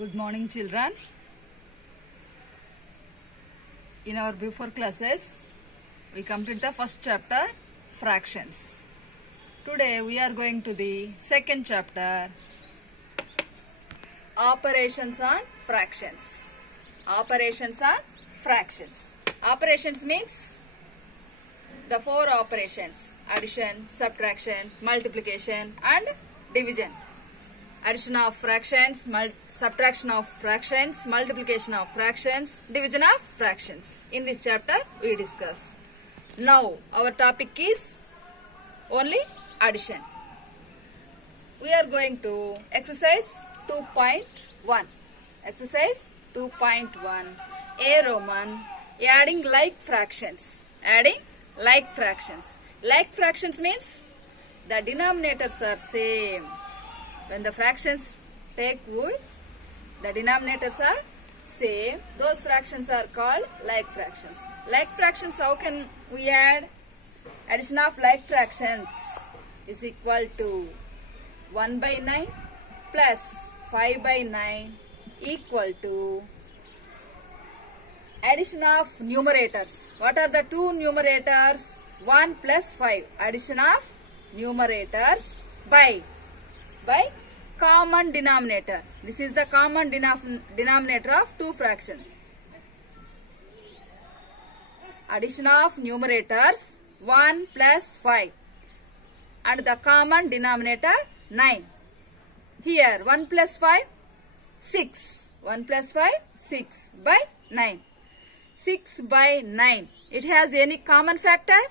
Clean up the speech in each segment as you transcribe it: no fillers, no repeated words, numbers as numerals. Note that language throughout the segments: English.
Good morning, children. In our before classes, we completed the first chapter, fractions. Today we are going to the second chapter, operations on fractions. Operations on fractions. Operations means the four operations: addition, subtraction, multiplication and division. Addition of fractions, subtraction of fractions, multiplication of fractions, division of fractions. In this chapter we discuss. Now our topic is only addition. We are going to exercise 2.1. Exercise 2.1. A Roman, adding like fractions. Adding like fractions. Like fractions means the denominators are same. When the fractions take wood, the denominators are same. Those fractions are called like fractions. Like fractions, how can we add? Addition of like fractions is equal to 1 by 9 plus 5 by 9 equal to addition of numerators. What are the two numerators? 1 plus 5. Addition of numerators by common denominator. This is the common denominator of two fractions. Addition of numerators 1 plus 5 and the common denominator 9. Here 1 plus 5 6. 1 plus 5 6 by 9. 6 by 9. It has any common factor?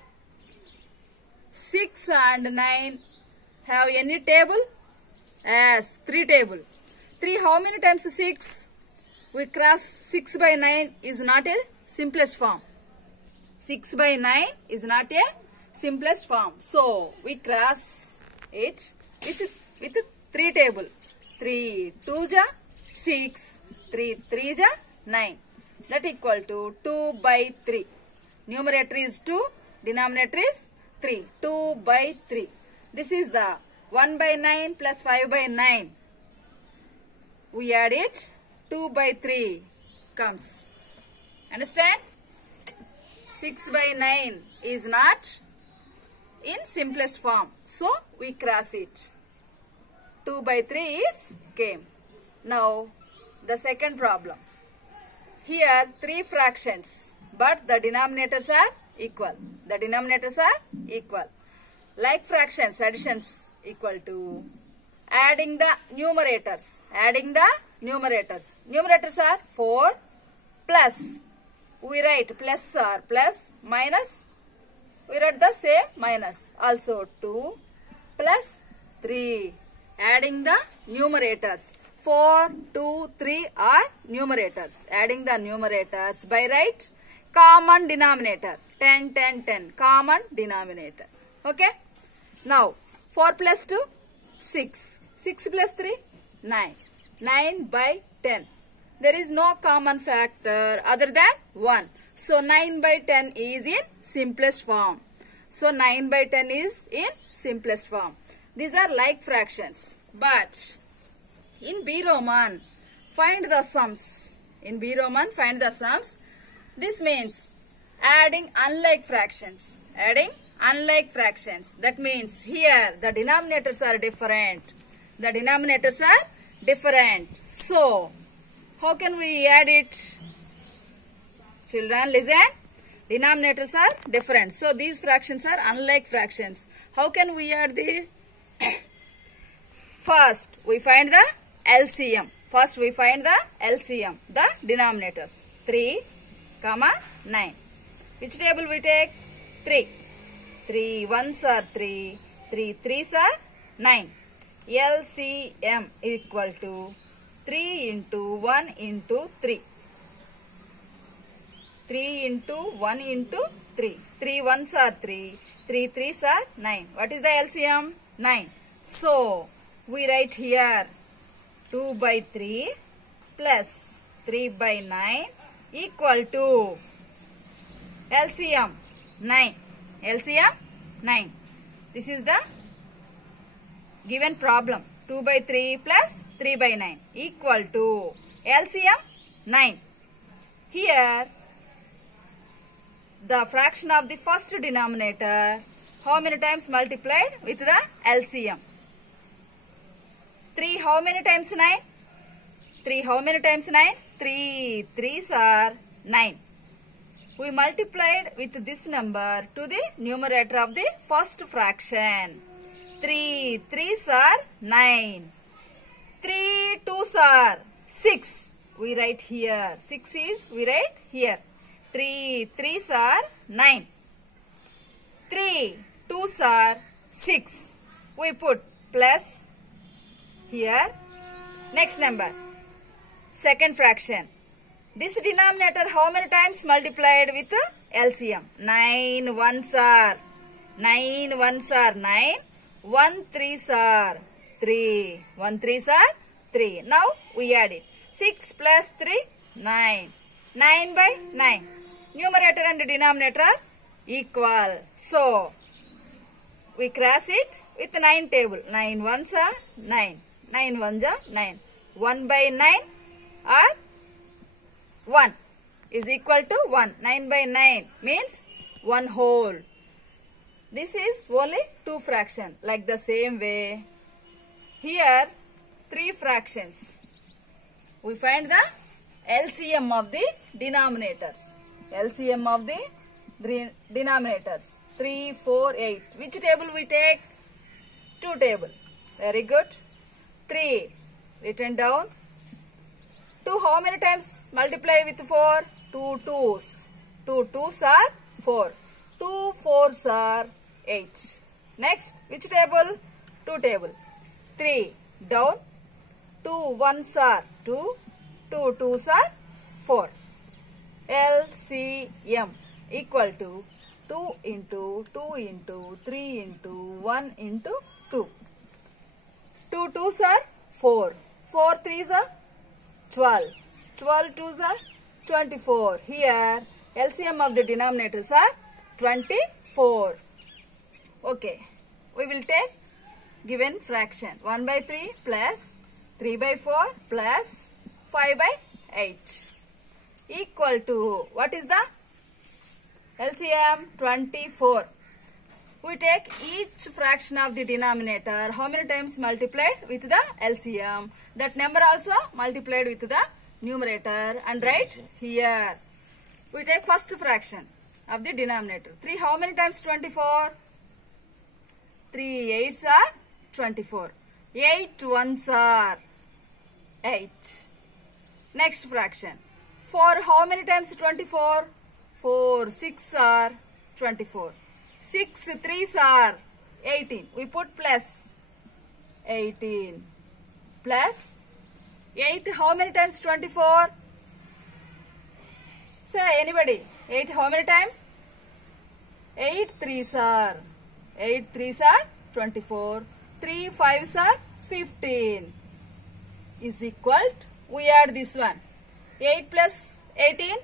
6 and 9 have any table? Yes, 3 table. 3 how many times 6? We cross 6 by 9 is not a simplest form. 6 by 9 is not a simplest form. So, we cross it with 3 table. 3 2 ja 6, 3 3 ja 9. That equal to 2 by 3. Numerator is 2, denominator is 3. 2 by 3. This is the 1 by 9 plus 5 by 9. We add it. 2 by 3 comes. Understand? 6 by 9 is not in simplest form. So, we cross it. 2 by 3 is came. Now, the second problem. Here, 3 fractions. But the denominators are equal. The denominators are equal. Like fractions, additions equal to adding the numerators. Adding the numerators. Numerators are 4 plus. We write plus or plus, minus. We write the same minus. Also 2 plus 3. Adding the numerators. 4, 2, 3 are numerators. Adding the numerators by right common denominator. 10, 10, 10. Common denominator. Okay. Now, 4 plus 2, 6. 6 plus 3, 9. 9 by 10. There is no common factor other than 1. So, 9 by 10 is in simplest form. So, 9 by 10 is in simplest form. These are like fractions. But, in B Roman, find the sums. In B Roman, find the sums. This means adding unlike fractions. Adding unlike fractions. That means here the denominators are different. The denominators are different. So, how can we add it? Children, listen. Denominators are different. So, these fractions are unlike fractions. How can we add these? First, we find the LCM. First, we find the LCM. The denominators. 3, 9. Which table we take? 3. 3 1s are 3. 3 3s are 9. LCM equal to 3 into 1 into 3. 3 into 1 into 3. 3 1s are 3. 3 3s are 9. What is the LCM? 9. So, we write here 2 by 3 plus 3 by 9 equal to LCM 9. LCM 9. This is the given problem. 2 by 3 plus 3 by 9 equal to LCM 9. Here the fraction of the first denominator, how many times multiplied with the LCM? 3 how many times 9? 3 how many times 9? 3 3s are 9. We multiplied with this number to the numerator of the first fraction. 3 3s are 9. 3 2s are 6. We write here. 6 is we write here. 3 3s are 9. 3 2s are 6. We put plus here. Next number. Second fraction. This denominator how many times multiplied with LCM? 9 1s are 9 1s are 9. 1 3s are 3. 1 3s are 3. Now we add it. 6 plus 3 9. 9 by 9. Numerator and denominator are equal. So we cross it with 9 table. 9 1s are 9. 9 1s are 9. 1 by 9 are 1 is equal to 1. 9 by 9 means 1 whole. This is only 2 fraction. Like the same way, here 3 fractions. We find the LCM of the denominators. LCM of the denominators. 3, 4, 8. Which table we take? 2 table. Very good. 3 written down. 2 how many times multiply with 4? 2 2s. 2 2s are 4. 2 4s are 8. Next, which table? 2 table. 3 down. 2 1s are 2. 2 2s are 4. LCM equal to 2 into 2 into 3 into 1 into 2. 2 2s are 4. 4 3s are 12. 12 2s are 24. Here LCM of the denominators are 24. Okay. We will take given fraction. 1 by 3 plus 3 by 4 plus 5 by 8 equal to, what is the LCM? 24. We take each fraction of the denominator. How many times multiplied with the LCM? That number also multiplied with the numerator and write here. We take first fraction of the denominator. 3 how many times 24? 3 8s are 24. 8 1s are 8. Next fraction. 4 how many times 24? 4 6 are 24. 6 3s are 18. We put plus 18 plus 8 how many times 24? Say anybody. 8 how many times? 8 3s are 24. 3 5s are 15 is equal to, we add this one. 8 plus 18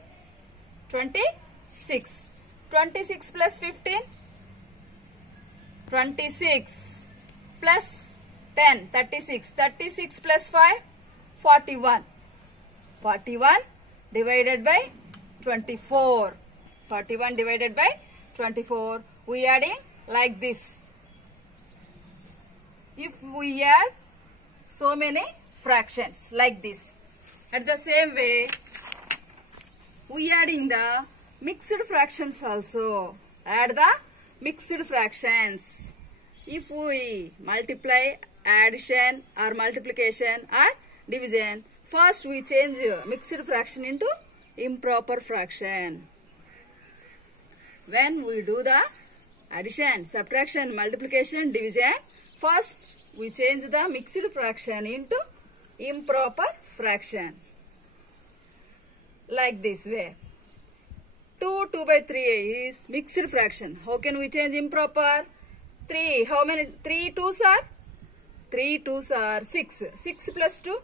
26. 26 plus 15 26 plus 10 36. 36 plus 5 41. 41 divided by 24. 41 divided by 24. We adding like this. If we add so many fractions like this, at the same way we adding the mixed fractions also. Add the mixed fractions. If we multiply, addition or multiplication or division, first we change mixed fraction into improper fraction. When we do the addition, subtraction, multiplication, division, first we change the mixed fraction into improper fraction. Like this way. 2 by 3 is mixed fraction. How can we change improper? 3. How many? 3 2s are? 3 2s are 6. 6 plus 2?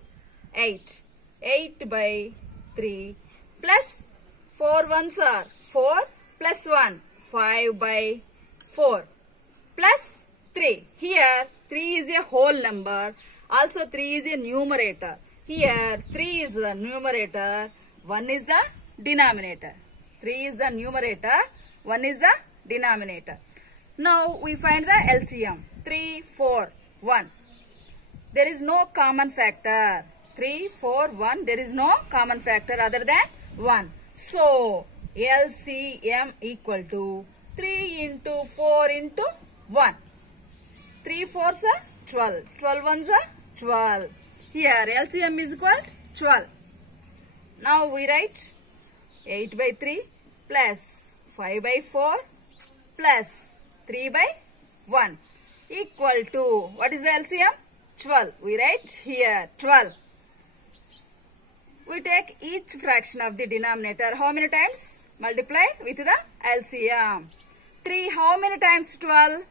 8. 8 by 3 plus 4 1s are 4 plus 1. 5 by 4 plus 3. Here 3 is a whole number. Also 3 is a numerator. Here 3 is the numerator, 1 is the denominator. 3 is the numerator, 1 is the denominator. Now we find the LCM. 3, 4, 1. There is no common factor. 3, 4, 1. There is no common factor other than 1. So LCM equal to 3 into 4 into 1. 3 4s are 12. 12 ones are 12. Here LCM is equal to 12. Now we write 8 by 3 plus 5 by 4 plus 3 by 1 equal to, what is the LCM? 12. We write here 12. We take each fraction of the denominator. How many times? Multiply with the LCM. 3 how many times 12?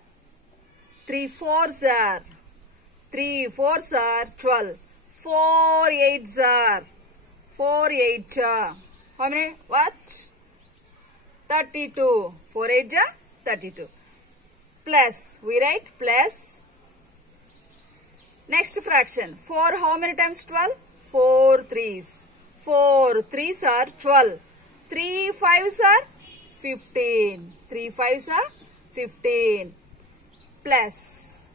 3 4s are 12. 4 8s are 4 8. How many? What? 32. 4 8 are 32. Plus, we write plus. Next fraction. 4 how many times 12? 4 3s. 4 3s are 12. 3 5s are 15. 3 5s are 15. Plus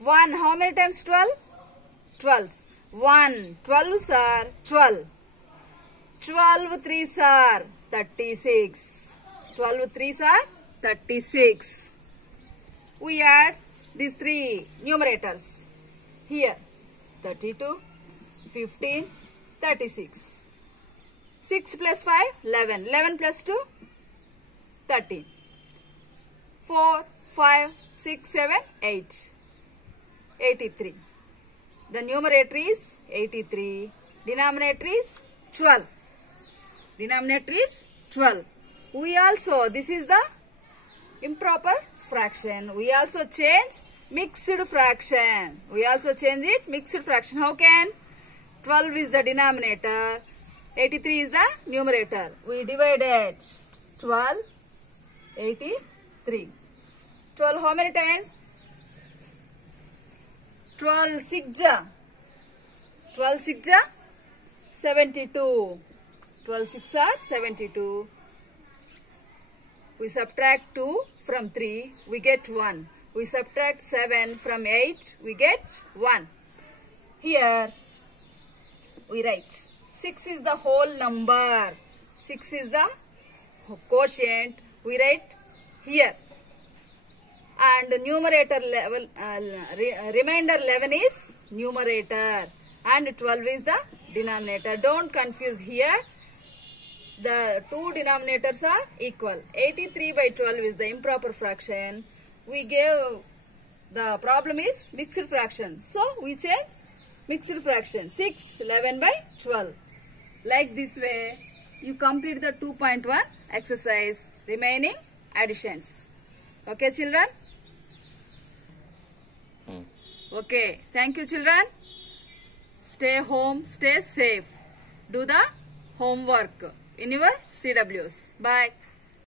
1 how many times 12? 12s. 1 12s are 12. 12 3s are 36. 12 3s are 36. We add these three numerators. Here 32, 15, 36. 6 plus 5, 11. 11 plus 2, 13. 4, 5, 6, 7, 8. 83. The numerator is 83. Denominator is 12. Denominator is 12. We also, this is the improper fraction. We also change mixed fraction. We also change it mixed fraction. How can? 12 is the denominator. 83 is the numerator. We divided 12, 83. 12 how many times? 12 6 ja. 12 6 ja. 72. 12 6 are 72. We subtract 2 from 3, we get 1. We subtract 7 from 8, we get 1. Here, we write 6 is the whole number. 6 is the quotient. We write here. And numerator level, remainder 11 is numerator. And 12 is the denominator. Don't confuse here. The two denominators are equal. 83 by 12 is the improper fraction. We gave, the problem is mixed fraction. So, we change mixed fraction. 6, 11 by 12. Like this way, you complete the 2.1 exercise, remaining additions. Okay, children? Okay. Thank you, children. Stay home, stay safe. Do the homework in your CWs. Bye.